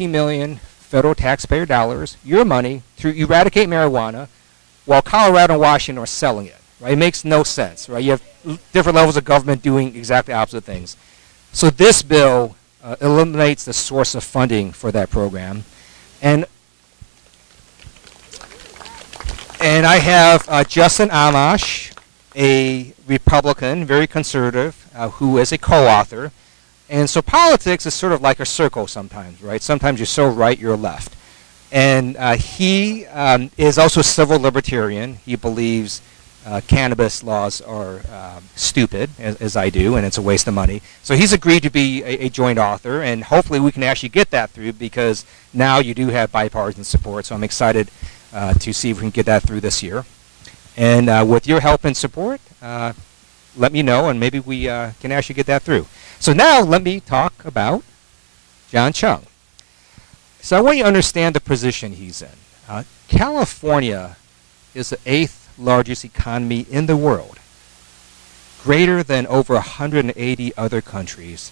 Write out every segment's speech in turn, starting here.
18 million federal taxpayer dollars, your money, to eradicate marijuana, while Colorado and Washington are selling it. Right? It makes no sense. Right? You have different levels of government doing exactly opposite things. So this bill eliminates the source of funding for that program, and I have Justin Amash, a Republican, very conservative, who is a co-author. And so politics is sort of like a circle sometimes, right? Sometimes you're so right, you're left. And he is also a civil libertarian. He believes cannabis laws are stupid, as I do, and it's a waste of money. So he's agreed to be a joint author, and hopefully we can actually get that through, because now you do have bipartisan support. So I'm excited to see if we can get that through this year. And with your help and support, let me know, and maybe we can actually get that through. So now let me talk about John Chiang. So I want you to understand the position he's in. California is the 8th largest economy in the world, greater than over 180 other countries,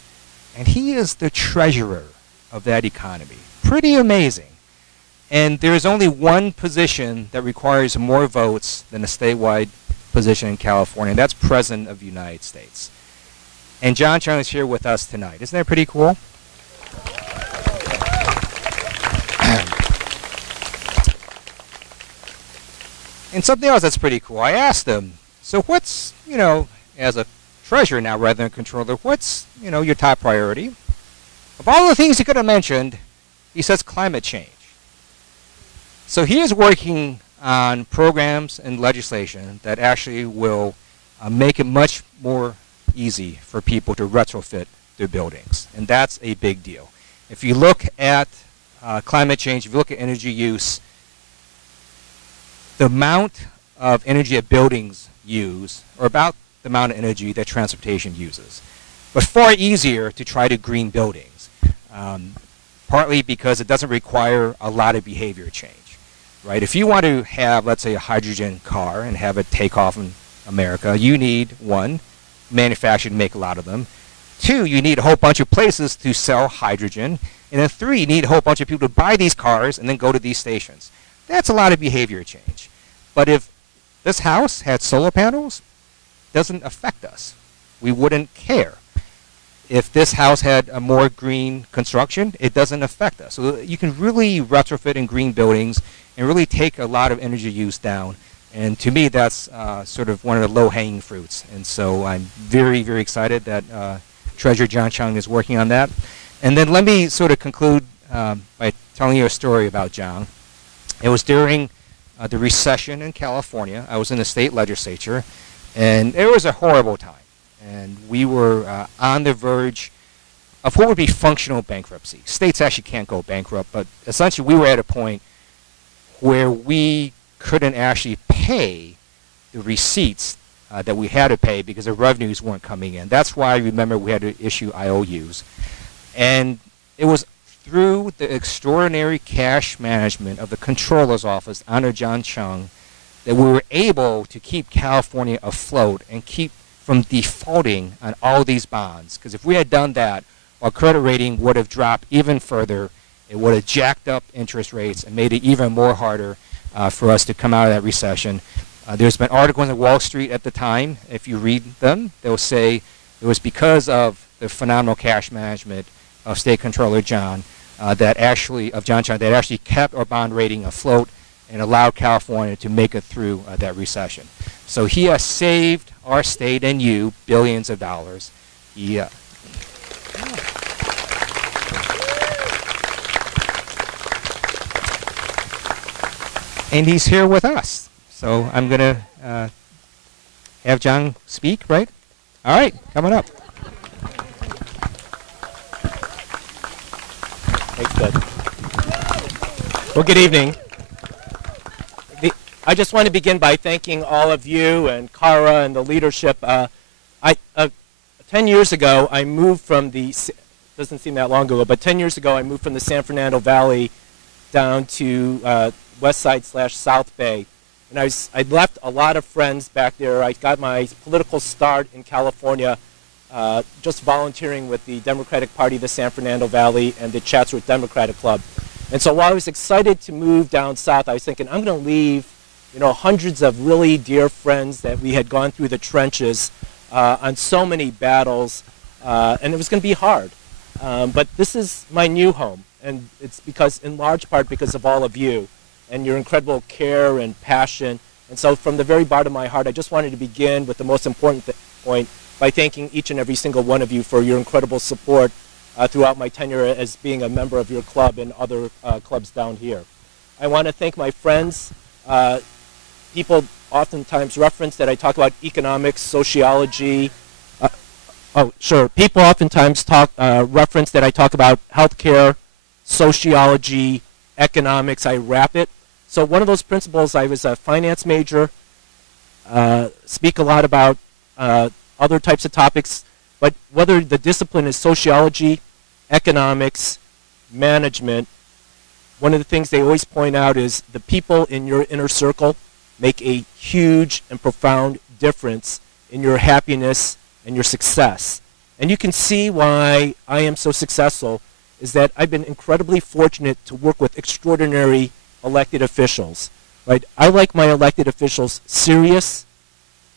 and he is the treasurer of that economy. Pretty amazing. And there's only one position that requires more votes than a statewide position in California, and that's President of the United States. And John Chiang is here with us tonight. Isn't that pretty cool? And something else that's pretty cool, I asked him, so what's, as a treasurer now rather than a controller, what's, your top priority? Of all the things he could have mentioned, he says climate change. So he is working on programs and legislation that actually will make it much more easy for people to retrofit their buildings. And that's a big deal. If you look at climate change, if you look at energy use, the amount of energy that buildings use are about the amount of energy that transportation uses. But far easier to try to green buildings, partly because it doesn't require a lot of behavior change. Right? If you want to have, let's say, a hydrogen car and have it take off in America, you need, one, manufacturer to make a lot of them. Two, you need a whole bunch of places to sell hydrogen. And then three, you need a whole bunch of people to buy these cars and then go to these stations. That's a lot of behavior change. But if this house had solar panels, it doesn't affect us. We wouldn't care. If this house had a more green construction, it doesn't affect us. So you can really retrofit in green buildings and really take a lot of energy use down. And to me, that's sort of one of the low-hanging fruits. And so I'm very, very excited that Treasurer John Chiang is working on that. And then let me sort of conclude by telling you a story about John. It was during the recession in California. I was in the state legislature, and it was a horrible time. And we were on the verge of what would be functional bankruptcy. States actually can't go bankrupt, but essentially we were at a point where we couldn't actually pay the receipts that we had to pay because the revenues weren't coming in. That's why, remember, we had to issue IOUs. And it was through the extraordinary cash management of the Comptroller's Office under John Chiang that we were able to keep California afloat and keep from defaulting on all these bonds. Because if we had done that, our credit rating would have dropped even further. It would have jacked up interest rates and made it even more harder for us to come out of that recession. There's been articles in Wall Street at the time. If you read them, they'll say it was because of the phenomenal cash management of State Comptroller John Chiang that actually kept our bond rating afloat and allowed California to make it through that recession. So he has saved our state and you billions of dollars. And he's here with us. So I'm going to have John speak, right? All right, coming up. Thanks, Ted. Well, good evening. I just want to begin by thanking all of you and Cara and the leadership. 10 years ago, I moved from the, doesn't seem that long ago, but 10 years ago, I moved from the San Fernando Valley down to West Side / South Bay. And I left a lot of friends back there. I got my political start in California just volunteering with the Democratic Party of the San Fernando Valley and the Chatsworth Democratic Club. And so while I was excited to move down south, I was thinking, I'm going to leave, you know, hundreds of really dear friends that we had gone through the trenches on so many battles, and it was going to be hard. But this is my new home, and it's because, in large part, because of all of you and your incredible care and passion. And so from the very bottom of my heart, I just wanted to begin with the most important point by thanking each and every single one of you for your incredible support throughout my tenure as being a member of your club and other clubs down here. I want to thank my friends. People oftentimes reference that I talk about economics, sociology. People oftentimes reference that I talk about healthcare, sociology, economics. I wrap it. So one of those principles, I was a finance major, speak a lot about other types of topics, but whether the discipline is sociology, economics, management, one of the things they always point out is the people in your inner circle make a huge and profound difference in your happiness and your success. And you can see why I am so successful is that I've been incredibly fortunate to work with extraordinary elected officials. Right? I like my elected officials serious,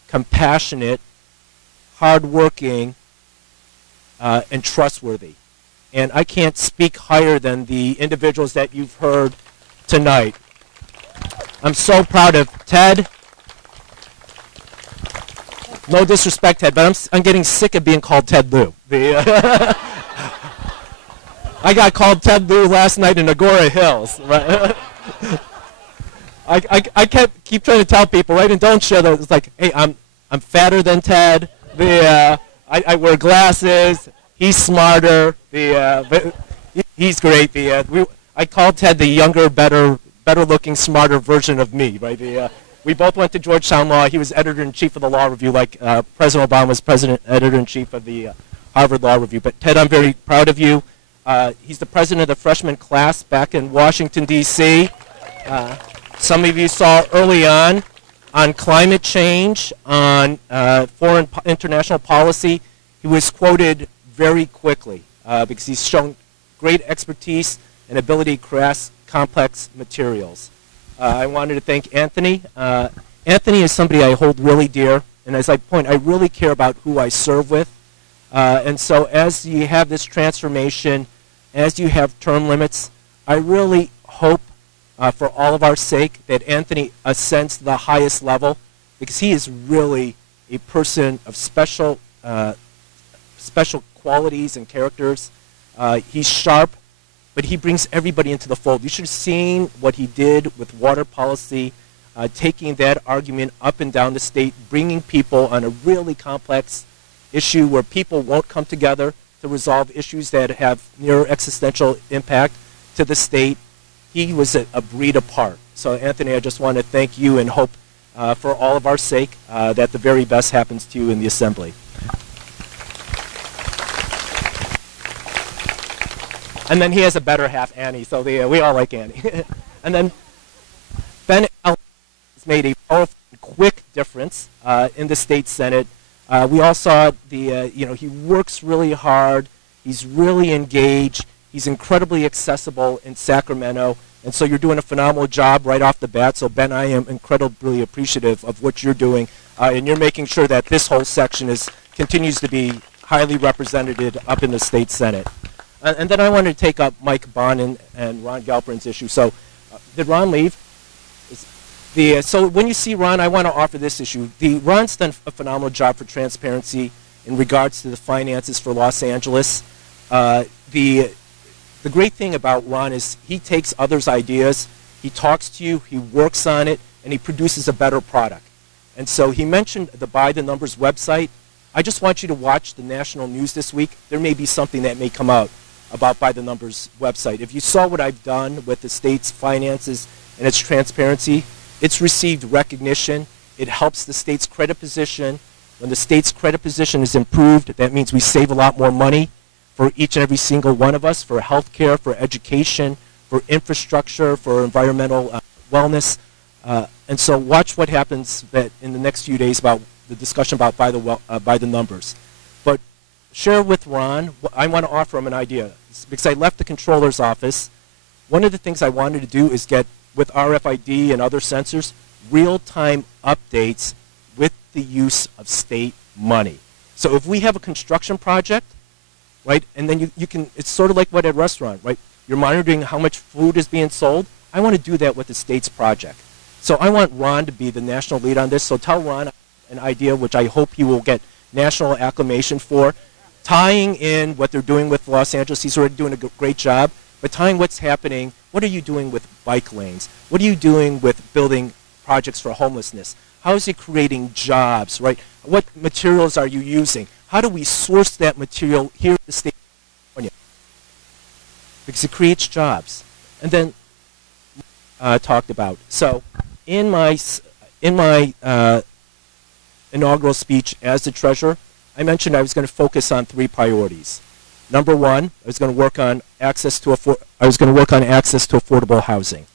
compassionate, hardworking, and trustworthy. And I can't speak higher than the individuals that you've heard tonight. I'm so proud of Ted. No disrespect, Ted, but I'm getting sick of being called Ted Lieu. I got called Ted Lieu last night in Agora Hills. Right? I keep trying to tell people, right, and don't share that. It's like, hey, I'm fatter than Ted. I wear glasses. He's smarter. But he's great. I call Ted the younger, better-looking, smarter version of me. Right? We both went to Georgetown Law. He was editor-in-chief of the Law Review, like President Obama was editor-in-chief of the Harvard Law Review. But Ted, I'm very proud of you. He's the president of the freshman class back in Washington, D.C. Some of you saw early on climate change, on international policy. He was quoted very quickly because he's shown great expertise and ability to grasp complex materials. I wanted to thank Anthony. Anthony is somebody I hold really dear, and as I point, I really care about who I serve with. And so as you have this transformation, as you have term limits, I really hope for all of our sake that Anthony ascends to the highest level, because he is really a person of special qualities and characters. He's sharp, but he brings everybody into the fold. You should have seen what he did with water policy, taking that argument up and down the state, bringing people on a really complex issue where people won't come together to resolve issues that have near existential impact to the state. He was a breed apart. So Anthony, I just want to thank you and hope for all of our sake that the very best happens to you in the Assembly. And then he has a better half, Annie, so we all like Annie. And then Ben has made a powerful, quick difference in the state Senate. We all saw he works really hard. He's really engaged. He's incredibly accessible in Sacramento. And so you're doing a phenomenal job right off the bat. So Ben, I am incredibly appreciative of what you're doing. And you're making sure that this whole section continues to be highly represented up in the state Senate. And then I wanted to take up Mike Bonin and Ron Galperin's issue. So did Ron leave? So when you see Ron, I want to offer this issue. Ron's done a phenomenal job for transparency in regards to the finances for Los Angeles. The great thing about Ron is he takes others' ideas, he talks to you, he works on it, and he produces a better product. And so he mentioned the By the Numbers website. I just want you to watch the national news this week. There may be something that may come out about By the Numbers website. If you saw what I've done with the state's finances and its transparency, it's received recognition. It helps the state's credit position. When the state's credit position is improved, that means we save a lot more money for each and every single one of us, for health care, for education, for infrastructure, for environmental wellness. And so watch what happens in the next few days about the discussion about by the numbers. But share with Ron, I want to offer him an idea. Because I left the controller's office, one of the things I wanted to do is get, with RFID and other sensors, real-time updates with the use of state money. So if we have a construction project, right, and then you can, it's sort of like what at a restaurant, right? You're monitoring how much food is being sold. I want to do that with the state's project. So I want Ron to be the national lead on this. So tell Ron an idea which I hope he will get national acclamation for, tying in what they're doing with Los Angeles. He's already doing a great job, but tying what's happening. What are you doing with bike lanes? What are you doing with building projects for homelessness? How is it creating jobs, right? What materials are you using? How do we source that material here in the state of California? Because it creates jobs. And then talked about. So in my inaugural speech as the treasurer, I mentioned I was going to focus on 3 priorities. Number 1, I was going to work on access to affordable housing,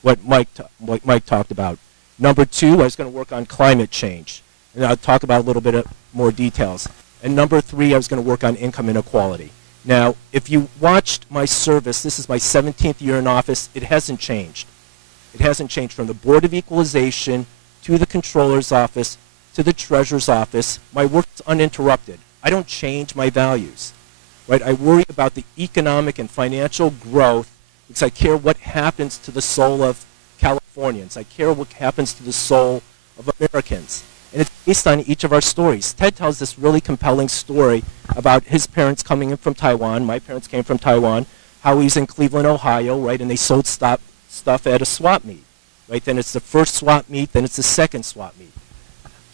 what Mike talked about. Number 2, I was going to work on climate change, and I'll talk about a little bit more details. And number 3, I was going to work on income inequality. Now, if you watched my service, this is my 17th year in office, it hasn't changed. It hasn't changed from the Board of Equalization to the Controller's office to the Treasurer's office. My work is uninterrupted. I don't change my values. Right? I worry about the economic and financial growth because I care what happens to the soul of Californians. I care what happens to the soul of Americans. And it's based on each of our stories. Ted tells this really compelling story about his parents coming in from Taiwan. My parents came from Taiwan. How he's in Cleveland, Ohio, right? And they sold stuff at a swap meet. Right? Then it's the first swap meet, then it's the second swap meet.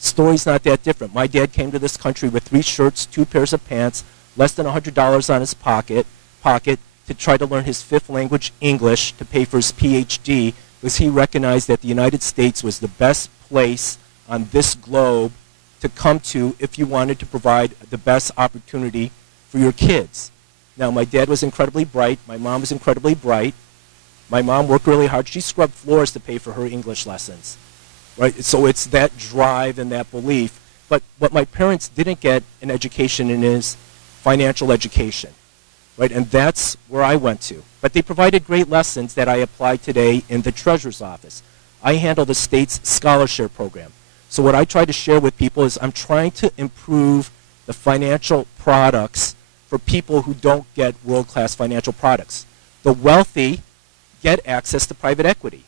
Story's not that different. My dad came to this country with 3 shirts, 2 pairs of pants, less than $100 on his pocket to try to learn his 5th language, English, to pay for his PhD, because he recognized that the United States was the best place on this globe to come to if you wanted to provide the best opportunity for your kids. Now, my dad was incredibly bright. My mom was incredibly bright. My mom worked really hard. She scrubbed floors to pay for her English lessons. Right? So it's that drive and that belief. But what my parents didn't get an education in is financial education. Right? And that's where I went to. But they provided great lessons that I apply today in the Treasurer's office. I handle the state's scholarship program. So what I try to share with people is I'm trying to improve the financial products for people who don't get world-class financial products. The wealthy get access to private equity.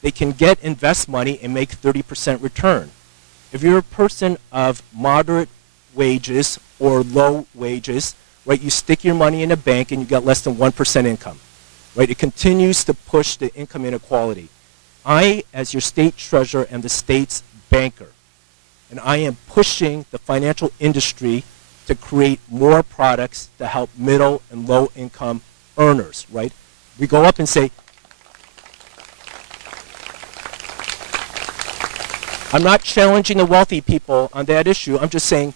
They can invest money and make 30% return. If you're a person of moderate wages or low wages, right, you stick your money in a bank and you get less than 1% income. Right? It continues to push the income inequality. I, as your state treasurer, am the state's banker. And I am pushing the financial industry to create more products to help middle and low income earners, right? We go up and say, I'm not challenging the wealthy people on that issue. I'm just saying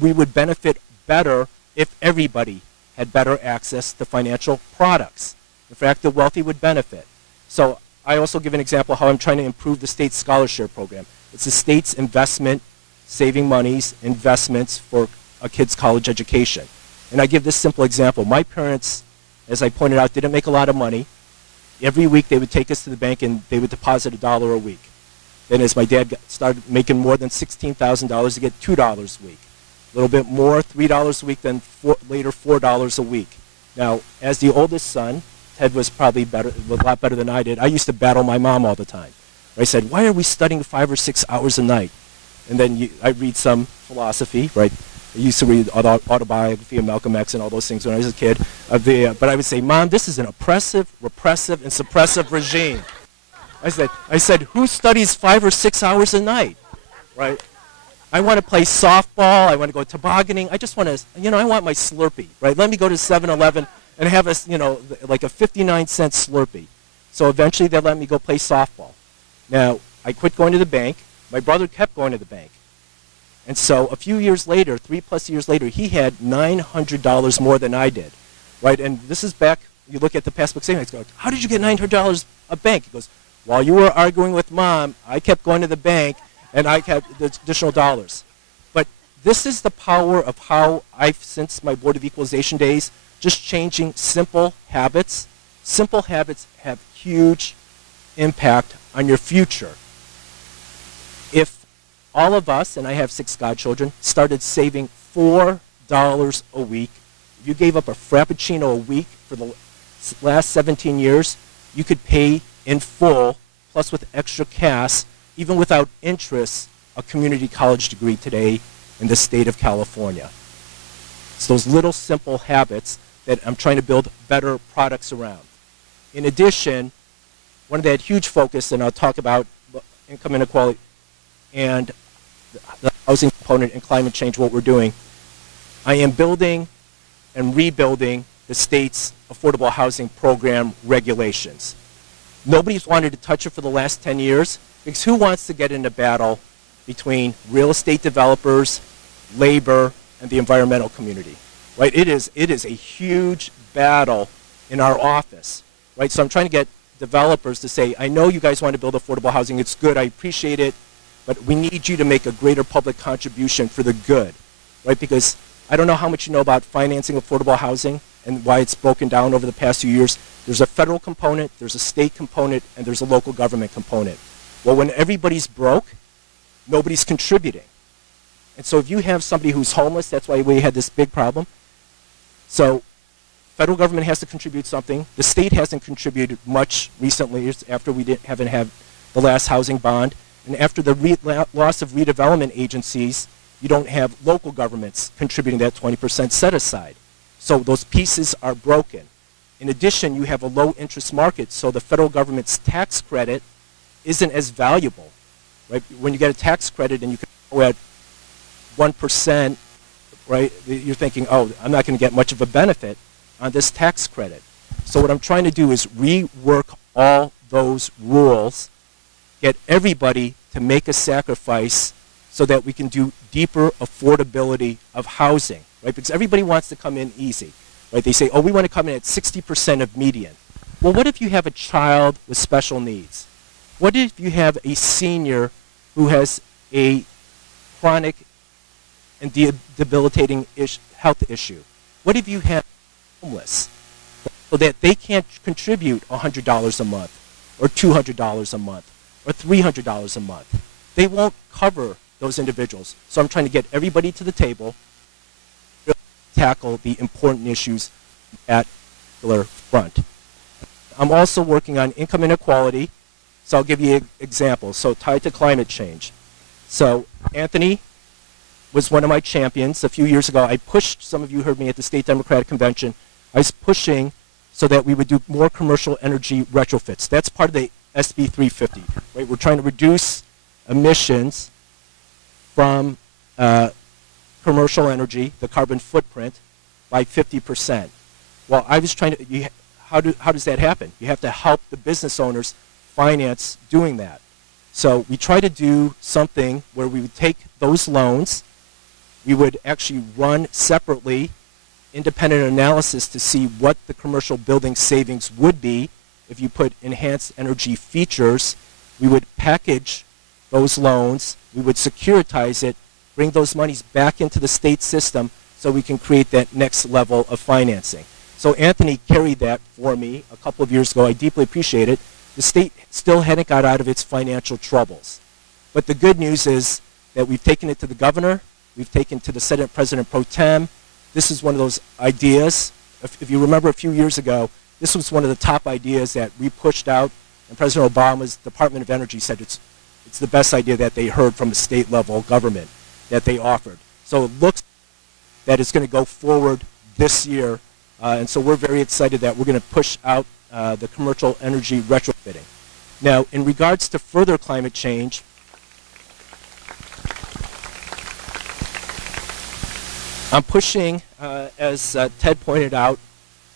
we would benefit better if everybody had better access to financial products. In fact, the wealthy would benefit. So I also give an example how I'm trying to improve the state's scholarship program. It's the state's investment, saving monies, investments for a kid's college education. And I give this simple example. My parents, as I pointed out, didn't make a lot of money. Every week they would take us to the bank and they would deposit $1 a week. Then as my dad started making more than $16,000, he get $2 a week. A little bit more, $3 a week, then later $4 a week. Now, as the oldest son, Ted was probably a lot better than I did. I used to battle my mom all the time. I said, why are we studying 5 or 6 hours a night? And then I read some philosophy, right? I used to read autobiography of Malcolm X and all those things when I was a kid. But I would say, Mom, this is an oppressive, repressive, and suppressive regime. I said, who studies 5 or 6 hours a night, right? I want to play softball. I want to go tobogganing. I just want to, I want my Slurpee, right? Let me go to 7-Eleven and have like a 59-cent Slurpee. So eventually they let me go play softball. Now, I quit going to the bank. My brother kept going to the bank. And so a few years later, 3+ years later, he had $900 more than I did, right? And this is back, you look at the passbook savings, go, how did you get $900 a bank? He goes, while you were arguing with Mom, I kept going to the bank, and I kept the additional dollars. But this is the power of how I've, since my Board of Equalization days, just changing simple habits. Simple habits have huge impact on your future. If all of us, and I have 6 godchildren, started saving $4 a week, if you gave up a Frappuccino a week for the last 17 years, you could pay in full, plus with extra cash, even without interest, a community college degree today in the state of California. It's those little simple habits that I'm trying to build better products around. In addition, one of that huge focus, and I'll talk about income inequality and the housing component and climate change, what we're doing, I am building and rebuilding the state's affordable housing program regulations. Nobody's wanted to touch it for the last 10 years because who wants to get in a battle between real estate developers, labor, and the environmental community, right? It is a huge battle in our office, right? So I'm trying to get developers to say, I know you guys want to build affordable housing, it's good, I appreciate it, but we need you to make a greater public contribution for the good, right? Because I don't know how much you know about financing affordable housing and why it's broken down over the past few years. There's a federal component, there's a state component, and there's a local government component. Well, when everybody's broke, nobody's contributing. And so if you have somebody who's homeless, that's why we had this big problem. So federal government has to contribute something. The state hasn't contributed much recently after we haven't had the last housing bond. And after the loss of redevelopment agencies, you don't have local governments contributing that 20% set aside. So those pieces are broken. In addition, you have a low interest market, so the federal government's tax credit isn't as valuable. Right? When you get a tax credit and you can go at 1%, right, you're thinking, oh, I'm not going to get much of a benefit on this tax credit. So what I'm trying to do is rework all those rules, get everybody to make a sacrifice so that we can do deeper affordability of housing, right? Because everybody wants to come in easy, right? They say, oh, we want to come in at 60% of median. Well, what if you have a child with special needs? What if you have a senior who has a chronic and debilitating health issue? What if you have homeless so that they can't contribute $100 a month or $200 a month or $300 a month? They won't cover those individuals. So I'm trying to get everybody to the table to tackle the important issues at the front. I'm also working on income inequality. So I'll give you an example. So tied to climate change. So Anthony was one of my champions. A few years ago, I pushed, some of you heard me at the State Democratic Convention, I was pushing so that we would do more commercial energy retrofits. That's part of the SB 350. Right? We're trying to reduce emissions from commercial energy, the carbon footprint, by 50%. Well, I was trying to, how does that happen? You have to help the business owners finance doing that. So we try to do something where we would take those loans, we would actually run separately independent analysis to see what the commercial building savings would be if you put enhanced energy features. We would package those loans, we would securitize it, bring those monies back into the state system so we can create that next level of financing. So Anthony carried that for me a couple of years ago. I deeply appreciate it. The state still hadn't got out of its financial troubles. But the good news is that we've taken it to the governor, we've taken it to the Senate President Pro Tem. This is one of those ideas. If you remember a few years ago, this was one of the top ideas that we pushed out, and President Obama's Department of Energy said it's the best idea that they heard from a state level government that they offered. So it looks that it's going to go forward this year, and so we're very excited that we're going to push out the commercial energy retrofitting. Now, in regards to further climate change, I'm pushing, as Ted pointed out,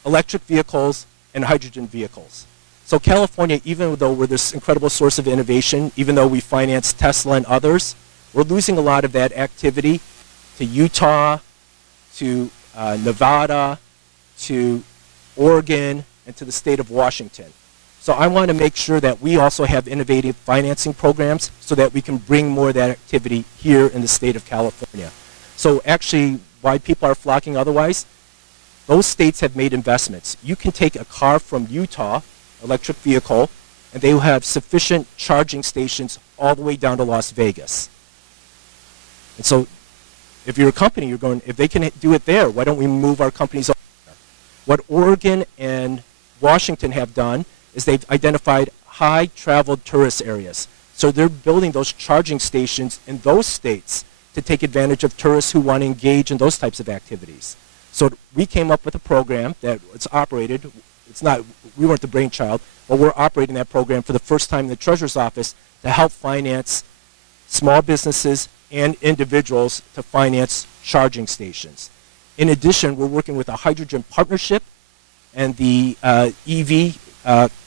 electric vehicles and hydrogen vehicles. So California, even though we're this incredible source of innovation, even though we finance Tesla and others, we're losing a lot of that activity to Utah, to Nevada, to Oregon, and to the state of Washington. So I want to make sure that we also have innovative financing programs so that we can bring more of that activity here in the state of California. So actually, why people are flocking otherwise, those states have made investments. You can take a car from Utah, electric vehicle, and they will have sufficient charging stations all the way down to Las Vegas. And so if you're a company, you're going, if they can do it there, why don't we move our companies over there? What Oregon and Washington have done is they've identified high-traveled tourist areas. So they're building those charging stations in those states to take advantage of tourists who want to engage in those types of activities. So we came up with a program that it's operated. It's not, we weren't the brainchild, but we're operating that program for the first time in the Treasurer's Office to help finance small businesses and individuals to finance charging stations. In addition, we're working with a hydrogen partnership and the EV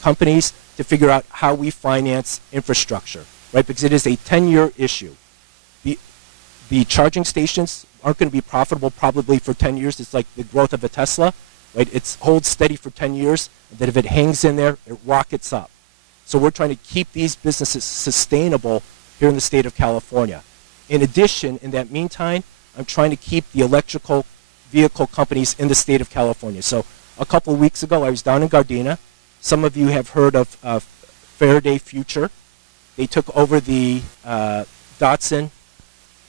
companies to figure out how we finance infrastructure, right? Because it is a 10-year issue. The charging stations aren't going to be profitable probably for 10 years. It's like the growth of a Tesla, right? It holds steady for 10 years, and then if it hangs in there, it rockets up. So we're trying to keep these businesses sustainable here in the state of California. In addition, in that meantime, I'm trying to keep the electrical vehicle companies in the state of California. So a couple of weeks ago, I was down in Gardena. Some of you have heard of Faraday Future. They took over the Datsun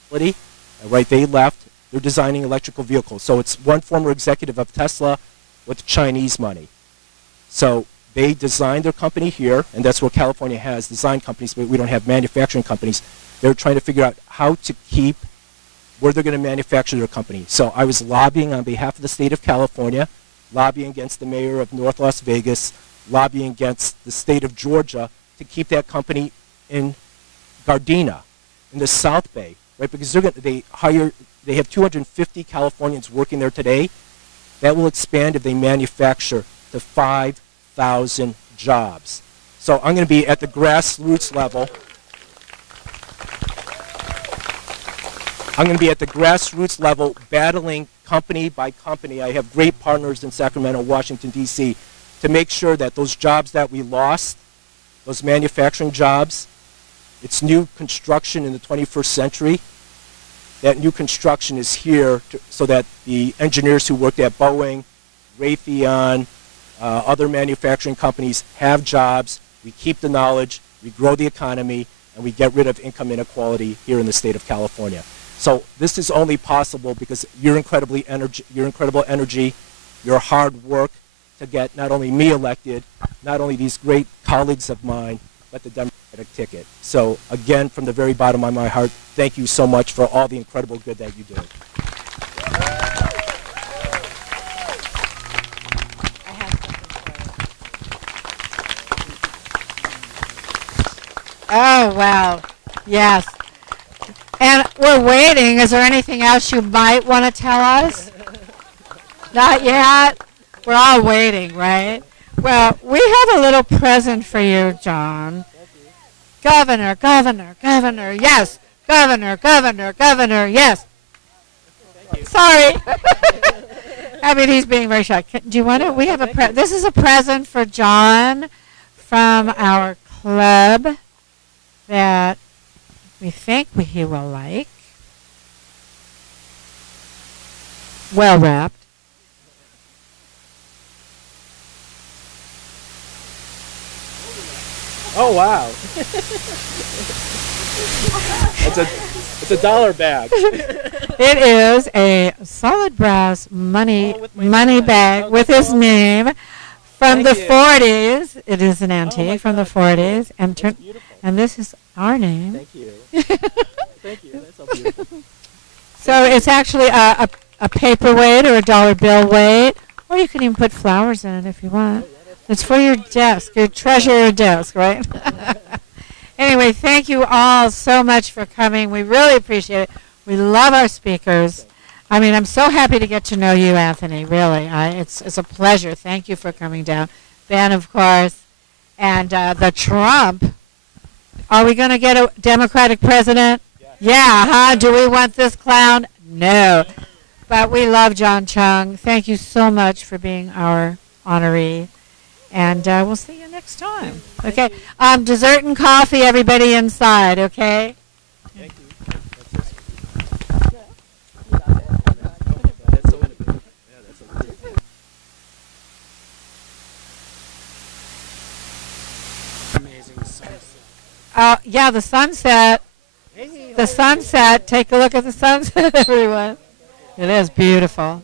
facility. Right, they left. They're designing electrical vehicles. So it's one former executive of Tesla with Chinese money. So they designed their company here, and that's where California has design companies, but we don't have manufacturing companies. They're trying to figure out how to keep where they're going to manufacture their company. So I was lobbying on behalf of the state of California, lobbying against the mayor of North Las Vegas, lobbying against the state of Georgia to keep that company in Gardena, in the South Bay, right? Because they have 250 Californians working there today. That will expand if they manufacture to 5,000 jobs. So I'm going to be at the grassroots level. I'm going to be at the grassroots level battling company by company. I have great partners in Sacramento, Washington, D.C., to make sure that those jobs that we lost, those manufacturing jobs, it's new construction in the 21st century. That new construction is here so that the engineers who worked at Boeing, Raytheon, other manufacturing companies have jobs. We keep the knowledge, we grow the economy, and we get rid of income inequality here in the state of California. So this is only possible because your incredible energy, your hard work to get not only me elected, not only these great colleagues of mine, but the Democratic ticket. So again, from the very bottom of my heart, thank you so much for all the incredible good that you do. Oh, wow. Yes. And we're waiting. Is there anything else you might want to tell us? Not yet? We're all waiting, right? Well, we have a little present for you, John. Governor, governor, governor, yes. Governor, governor, governor, yes. Sorry. I mean, he's being very shy. Do you want to? We have a this is a present for John from our club that we think he will like. Well wrapped. Oh, wow. It's a dollar bag. It is a solid brass money bag with his name from the 40s. It is an antique from the 40s. And this is our name. Thank you. Thank you. That's so beautiful. So it's actually a paperweight or a dollar bill weight, or you can even put flowers in it if you want. It's for your desk, your treasurer desk, right? Anyway, thank you all so much for coming. We really appreciate it. We love our speakers. I mean, I'm so happy to get to know you, Anthony, really. It's a pleasure. Thank you for coming down. Ben, of course. And the Trump. Are we going to get a Democratic president? Yes. Yeah, huh? Do we want this clown? No. But we love John Chiang. Thank you so much for being our honoree. And we'll see you next time. Okay. Dessert and coffee, everybody inside, okay? Thank you. Yeah, the sunset. The sunset. Take a look at the sunset, everyone. It is beautiful.